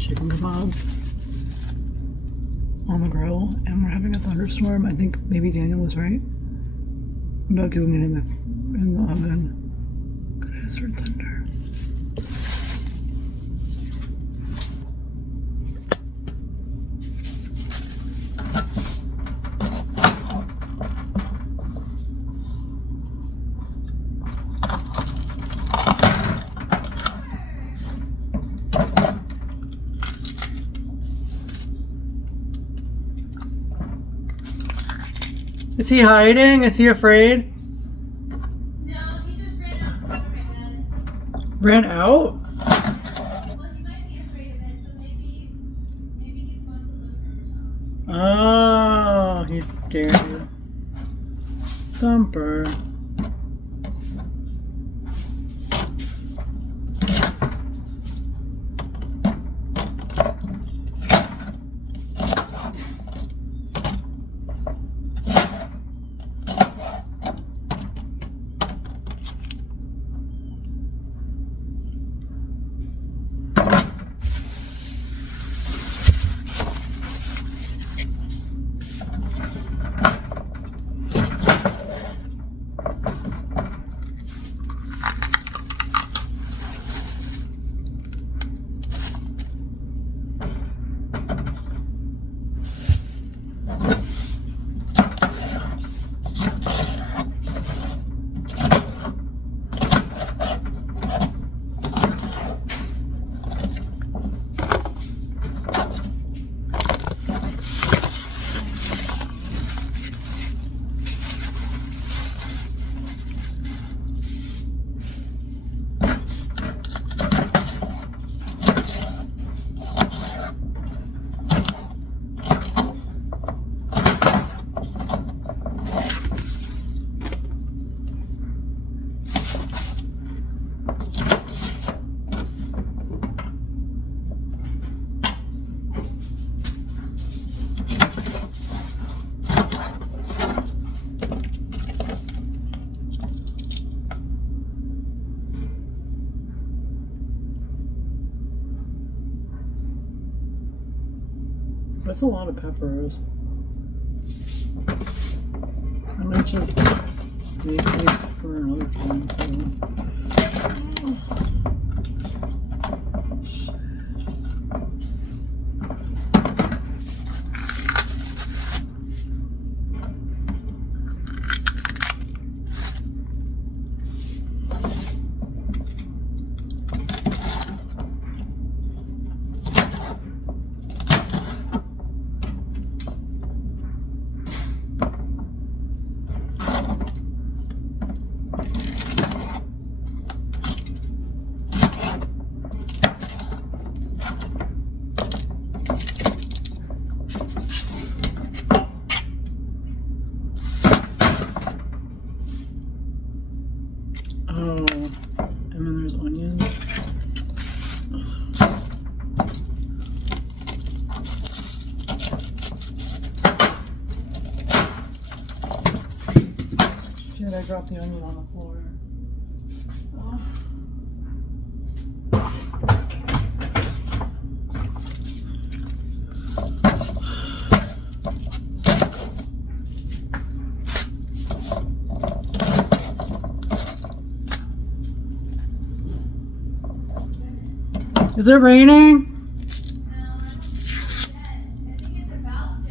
chicken kebabs on the grill, and we're having a thunderstorm. I think maybe Daniel was right about doing it in the oven. Because I just heard thunder. Is he hiding? Is he afraid? No, he just ran out from my bed. Ran out? Well, he might be afraid of it, so maybe he's going to the living room. Oh, he's scared. Thumper. That's a lot of peppers. I might just make these for another time too. Oh, and then there's onions. Shit, I dropped the onion on the floor. Oh. Is it raining? No, I don't think yet. I think it's about to.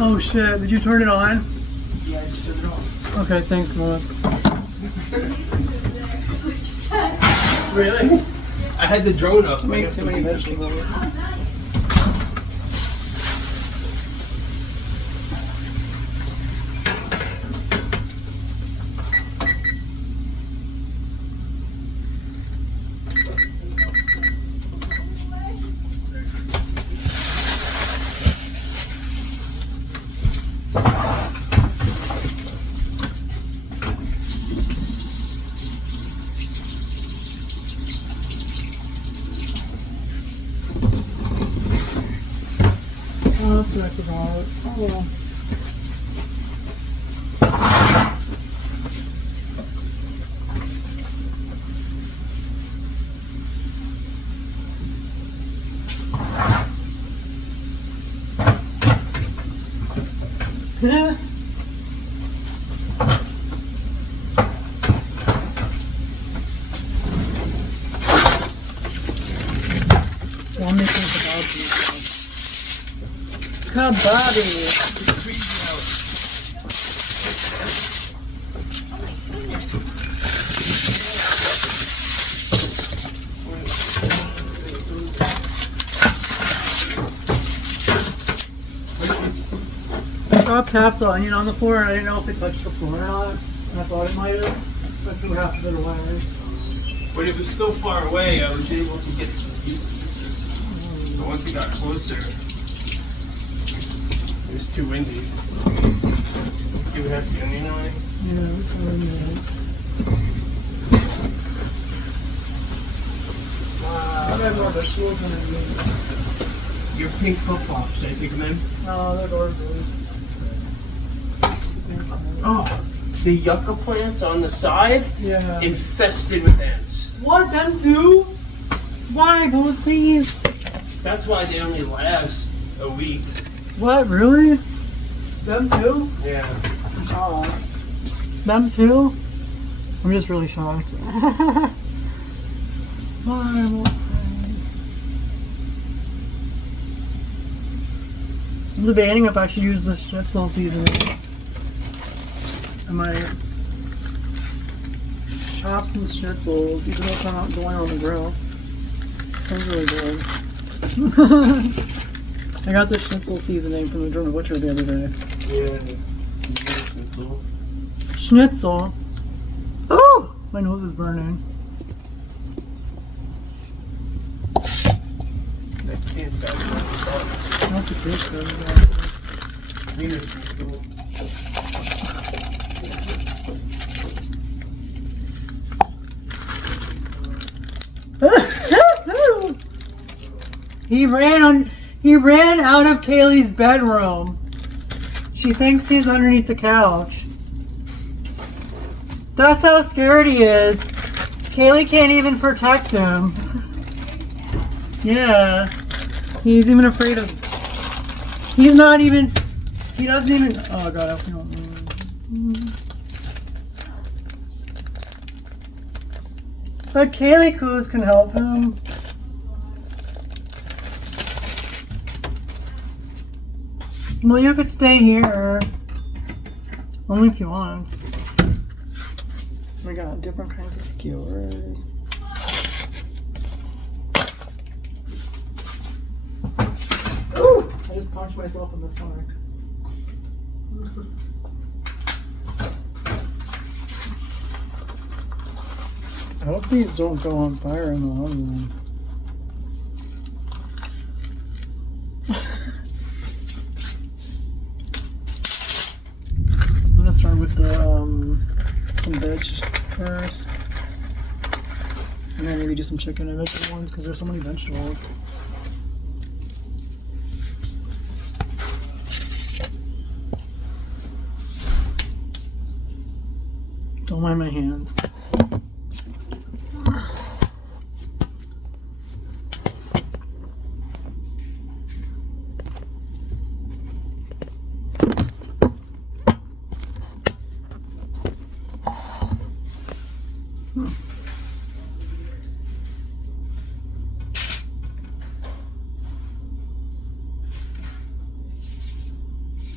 Oh shit, did you turn it on? Yeah, I just turned it on. Okay, thanks, Melissa. Really? I had the drone up. Make too many vegetables. I forgot. Oh. Yeah. Well, I'm making kabobs. Kabobs. I dropped half the onion on the floor and I didn't know if it touched the floor or not. And I thought it might have. So I threw half of it away. When it was still far away, I was able to get some pieces. But once it got closer, it was too windy. You would have the onion away? Yeah, that's all I need. Wow. I got more vegetables than I need. Your pink flip-flops, should I take them in? No, they're gorgeous. Oh, the yucca plants on the side Yeah. infested with ants. What? Them too? Why? Go see. That's why they only last a week. What? Really? Them too? Yeah. I'm shocked. Them too? I'm just really shocked. Why? What's this? I'm debating if I should use this schnitzel seasoning. I might chop some schnitzels, even though I'm not going on the grill. Sounds really good. I got the schnitzel seasoning from the German butcher the other day. Yeah. Schnitzel. Oh, my nose is burning. That can't back up. Not the dish though. He ran out of Kaylee's bedroom. She thinks he's underneath the couch. That's how scared he is. Kaylee can't even protect him. Yeah. He's even afraid of... He's not even... He doesn't even... Oh god, I hope you don't move. But Kaylee Coos can help him. Well, you could stay here. Only if you want. We got different kinds of skewers. Ooh! I just punched myself in the stomach. I hope these don't go on fire in the oven. I'm gonna start with the some veg first, and then maybe do some chicken and vegetable ones because there's so many vegetables. Don't mind my hands.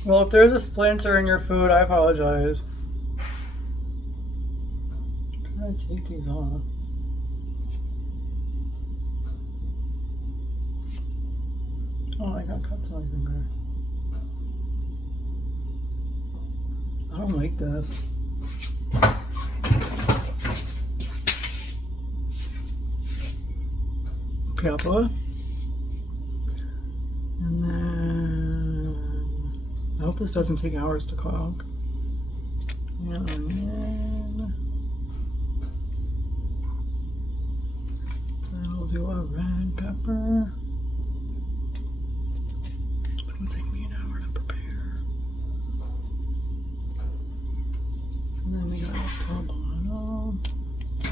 Well, if there's a splinter in your food, I apologize. How do I take these off? Oh, I got cuts on my finger. I don't like this. Pepper. And then I hope this doesn't take hours to cook. And then I'll do a red pepper. It's gonna take me an hour.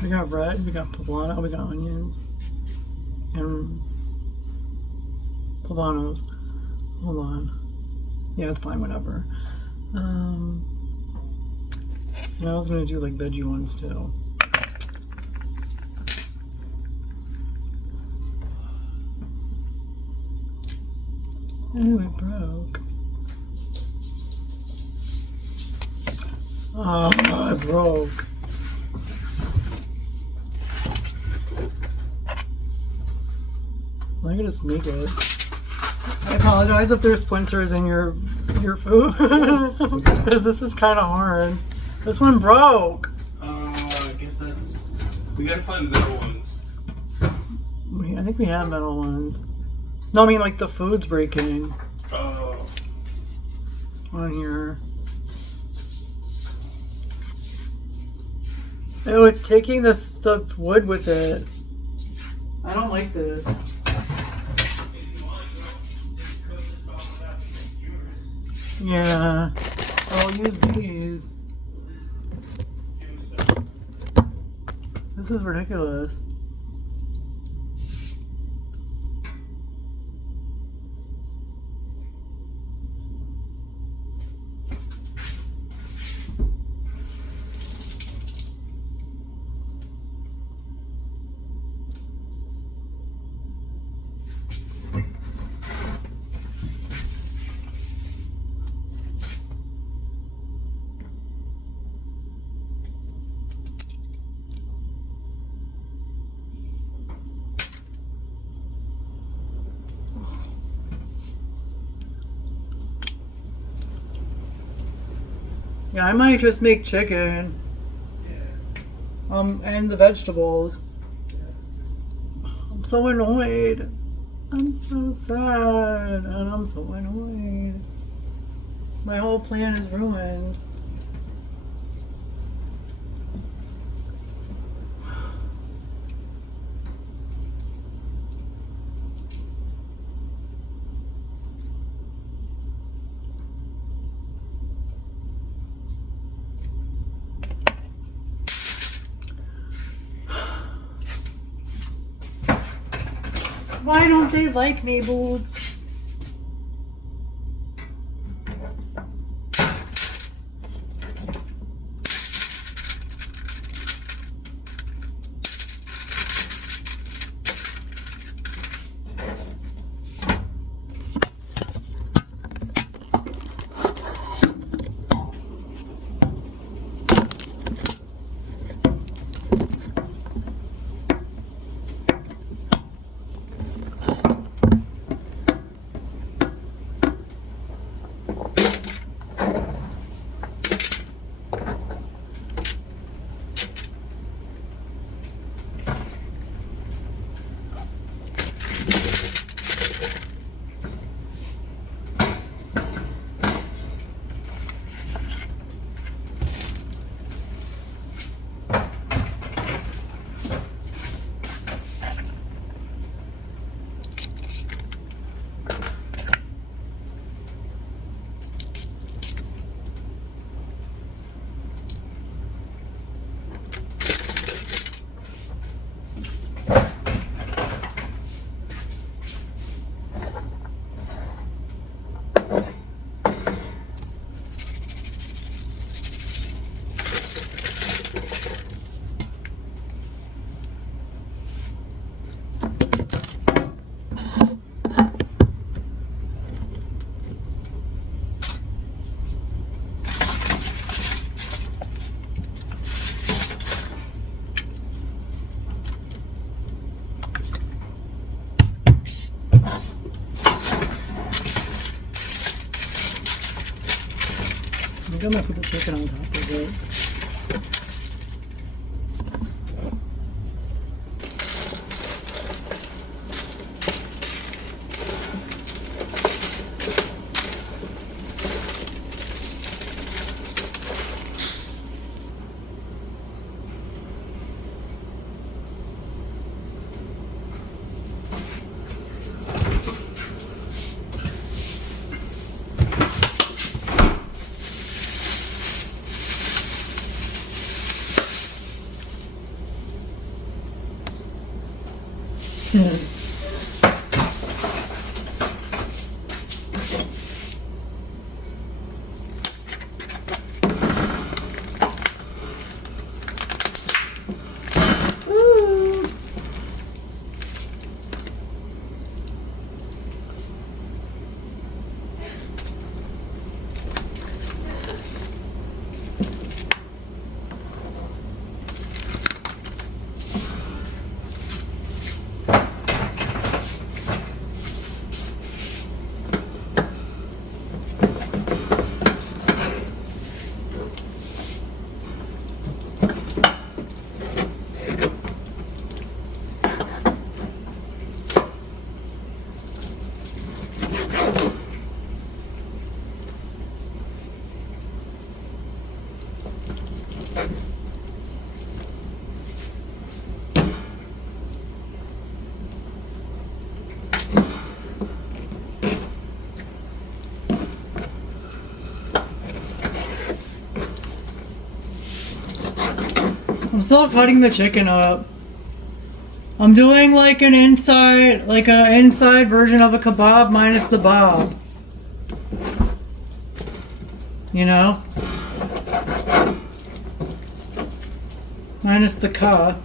We got red, we got poblano, we got onions, and poblanos. Hold on. Yeah, it's fine, whatever. And I was gonna do like veggie ones too. Anyway, it broke. Oh, it broke. I could just make it. I apologize if there's splinters in your food, because this is kind of hard. This one broke. I guess that's. We gotta find metal ones. I think we have metal ones. No, I mean like the food's breaking. Oh. On here. Oh, it's taking the wood with it. I don't like this. Yeah. I'll use these. This is ridiculous. Yeah, I might just make chicken. And the vegetables. I'm so annoyed. I'm so sad. And I'm so annoyed. My whole plan is ruined. Why don't they like me, boots? I think I'm gonna put the chicken on top of it. I'm still cutting the chicken up. I'm doing like an inside version of a kebab minus the bob. You know? Minus the ka.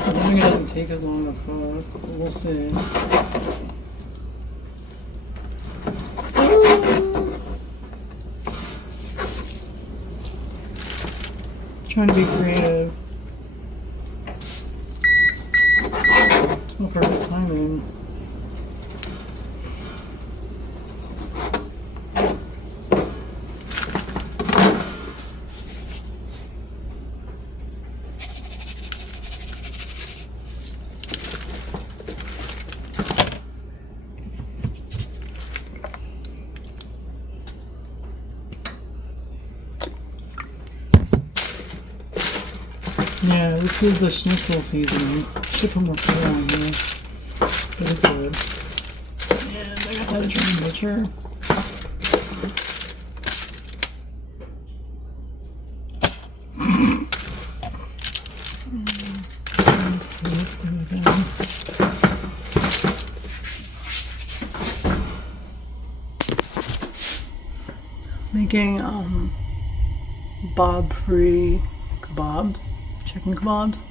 I think it doesn't take as long to cook. We'll see. Trying to be creative. Oh, perfect timing. Yeah, this is the schnitzel seasoning. Should put more flavor on here. But it's good. And I got that German butcher. This thing again. Making bob-free kebabs. Chicken kebabs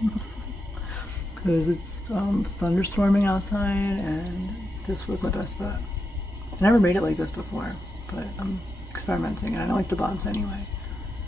because it's thunderstorming outside and this was my best bet. I never made it like this before, but I'm experimenting and I don't like the bobs anyway.